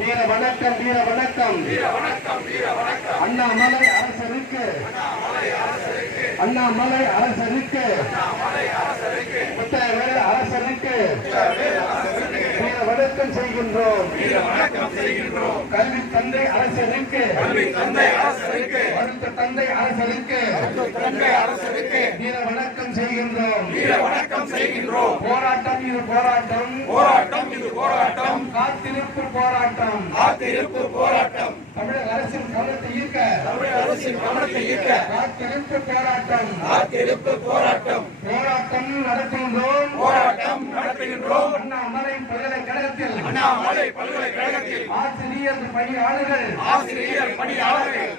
வீர வணக்கம் வீர வணக்கம் அண்ணாமலை அரசருக்கு அண்ணாமலை அரசருக்கு முத்தவேல் அரசருக்கு வீர வணக்கம் செய்கின்றோம் கல்வி தந்தை அரசருக்கு வருத்த தந்தை அரசருக்கு வீர வணக்கம் செய்கின்றோம் போராட்டம் இது போராட்டம் காத்திருப்பு போராட்டம் தமிழக அரசின் கவனத்தை ஈர்க்க காத்திருப்பு போராட்டம் நடத்துகின்றோம் அண்ணாமலை பல்கலைக்கழகத்தில் ஆசிரியர் பணியாளர்கள்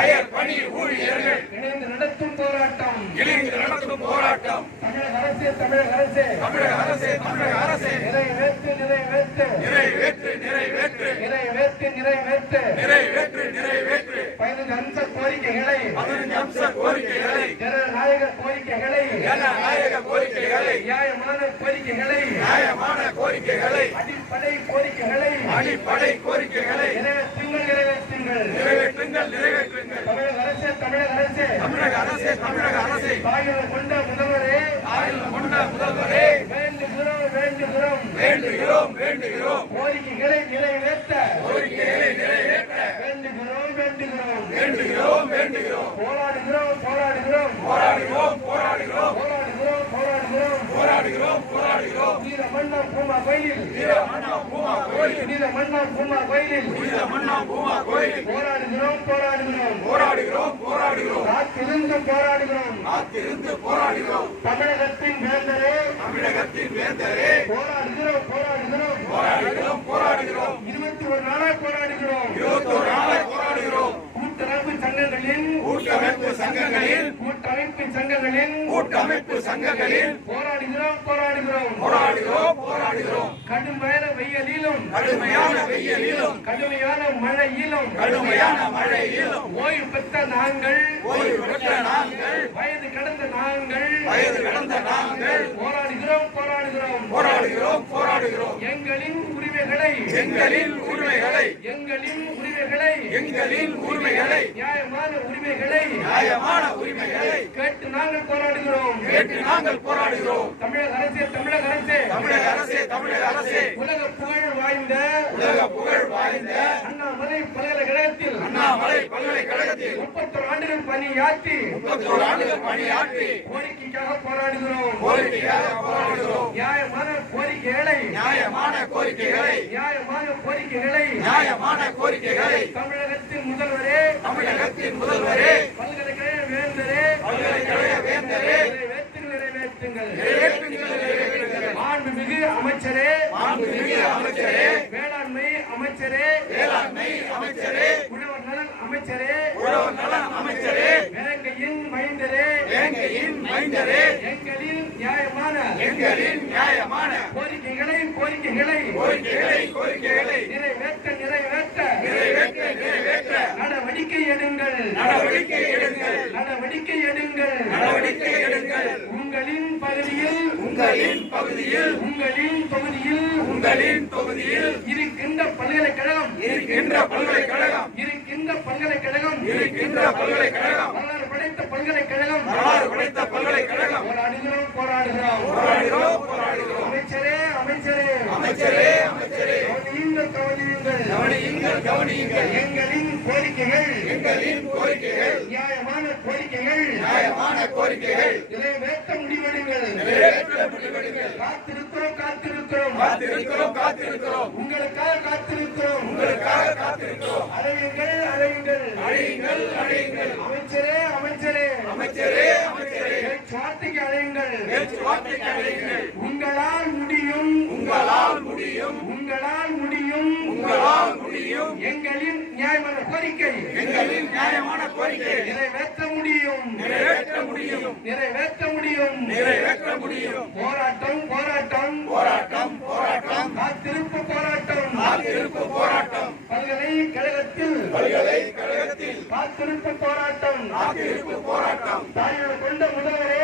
அயர் பணி ஊழியர்கள் இணைந்து நடத்தும் போராட்டம் தமிழக அரசே நிறைவேற்று 15 அம்ச கோரிக்கைகளை ஜனநாயக கோரிக்கைகளை நியாயமான கோரிக்கைகளை அடிப்படை கோரிக்கைகளை நிறைவேற்றுங்கள் தமிழக அரசே தாயுள்ள கொண்ட முதல்வரே வேண்டுகிறோம் கோரிக்கைகளை நிறைவேற்ற வேண்டுகிறோம் போராடுகிறோம் வீர மன்னா பூமா கோயிலில் போராடுகிறோம் காத்திருந்து போராடுகிறோம் தமிழகத்தின் வேந்தரே போராடுகிறோம் 21 நாளாய் போராடுகிறோம் கூட்டமைப்பு சங்கங்களில் போராடுகிறோம் கடுமையான வெயிலிலும் கடுமையான மழையிலும் ஓய்வு பெற்ற நாங்கள் வயது கடந்த நாங்கள் போராடுகிறோம் எங்களின் உரிமைகளை நியாயமான உரிமைகளை கேட்டு நாங்கள் போராடுகிறோம் தமிழக அரசே உலக புகழ் வாய்ந்த அண்ணாமலை பல்கலைக்கழகத்தில் 31 ஆண்டுகள் பணியாற்றி கோரிக்கைக்காக போராடுகிறோம் நியாயமான கோரிக்கைகளை தமிழகத்தின் முதல்வரே பல்கலைக்கழக வேந்தரே நிறைவேற்றுங்கள் மாண்புமிகு அமைச்சரே வேளாண்மை அமைச்சரே உழவர் நலன் அமைச்சரே வேங்கையின் மைந்தரே எங்களின் நியாயமான கோரிக்கைகளை நிறைவேற்ற நடவடிக்கை எடுங்கள் உங்களின் பகுதியில் இருக்கின்ற பல்கலைக்கழகம் வரலாறு படைத்த பல்கலைக்கழகம் போராடுகிறோம் அமைச்சரே கவனியுங்கள் எங்களின் கோரிக்கைகள் நியாயமான கோரிக்கைகள் நிறைவேற்ற முடிவெடுங்கள் காத்திருக்கிறோம் உங்களுக்காக காத்திருக்கிறோம் அழையுங்கள் அமைச்சரே பேச்சுவார்த்தைக்கு அழையுங்கள் உங்களால் முடியும் எங்களின் நியாயமான கோரிக்கை நிறைவேற்ற முடியும் போராட்டம் காத்திருப்பு போராட்டம் பல்கலைக்கழகத்தில் காத்திருப்பு போராட்டம் தாயுள்ள கொண்ட முதல்வரே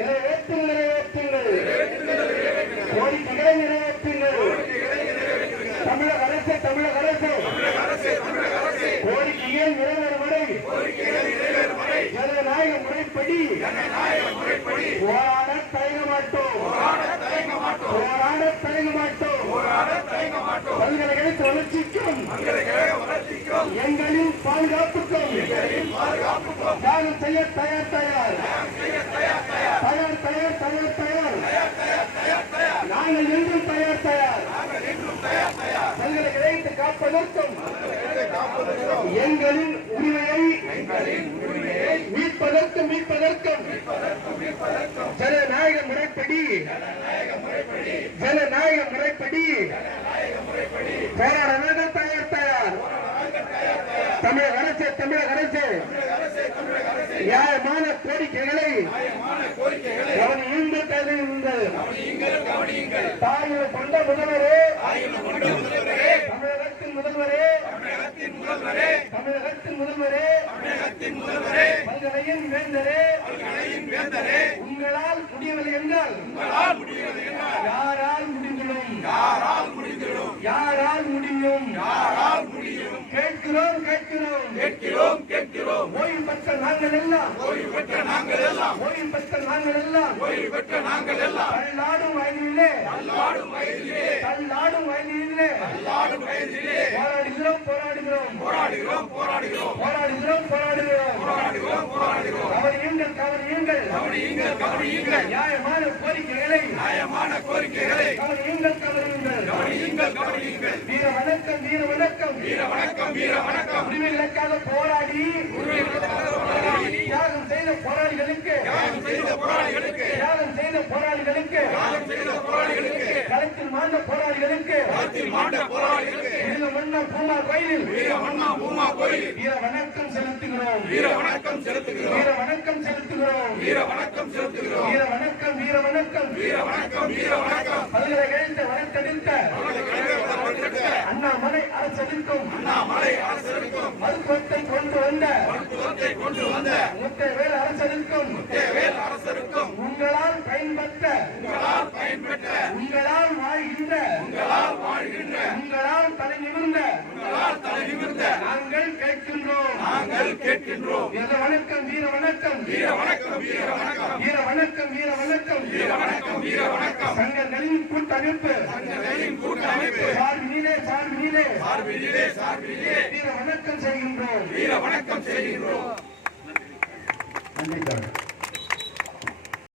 நிறைவேற்றுங்கள் கோரிக்கைகளை நிறைவேற்றுங்கள் பல்கலைக்கழக வளர்ச்சிக்கும் எங்களின் பாதுகாப்புக்கும் தியாகம் செய்ய தயார் தயார் தயார் தயார் தயார் தயார் நாங்கள் என்றும் தயார் தயார் பல்கலைக்கழகத்தை காப்பதற்கும் எங்களின் உரிமையை மீட்பதற்கும் ஜனநாயக முறைப்படி போராட தயார் தயார் தமிழக அரசு நியாயமான கோரிக்கைகளை கவனியுங்கள். தாயை கொண்ட முதல்வரே, தமிழகத்தின் முதல்வரே, பல்கலையின் வேந்தரே, உங்களால் முடியவில்லை என்றால் யாரால் முடிந்திடும்? கேட்கிறோம். ஓய்வு பெற்ற நாங்கள் எல்லாம் தள்ளாடும் வயதிலே கவனியுங்கள். நியாயமான கோரிக்கைகளை கவனியுங்கள். வீர வணக்கம். உரிமைகளுக்காக போராடி தியாகம் செய்த போராளிகளுக்கு களத்தில் மாண்ட போராளிகளுக்கு பூமா கோயிலில் வீர வணக்கம் செலுத்துகிறோம். பல்கலைக்கழகத்தை வளர்த்தெடுத்த அண்ணாமலை அரசனுக்கும் மருத்துவத்தை கொண்டு வந்த முத்தவேல் அரசனுக்கும் உங்களால் பயன்பெற்ற உங்களால் வாழ்கின்ற உங்களால் தலை நிமிர்ந்த நாங்கள் கேட்கின்றோம். வீர வணக்கம். சங்கங்களின் கூட்டமைப்பு சார்பிலே வீர வணக்கம் செய்கின்றோம். நன்றி.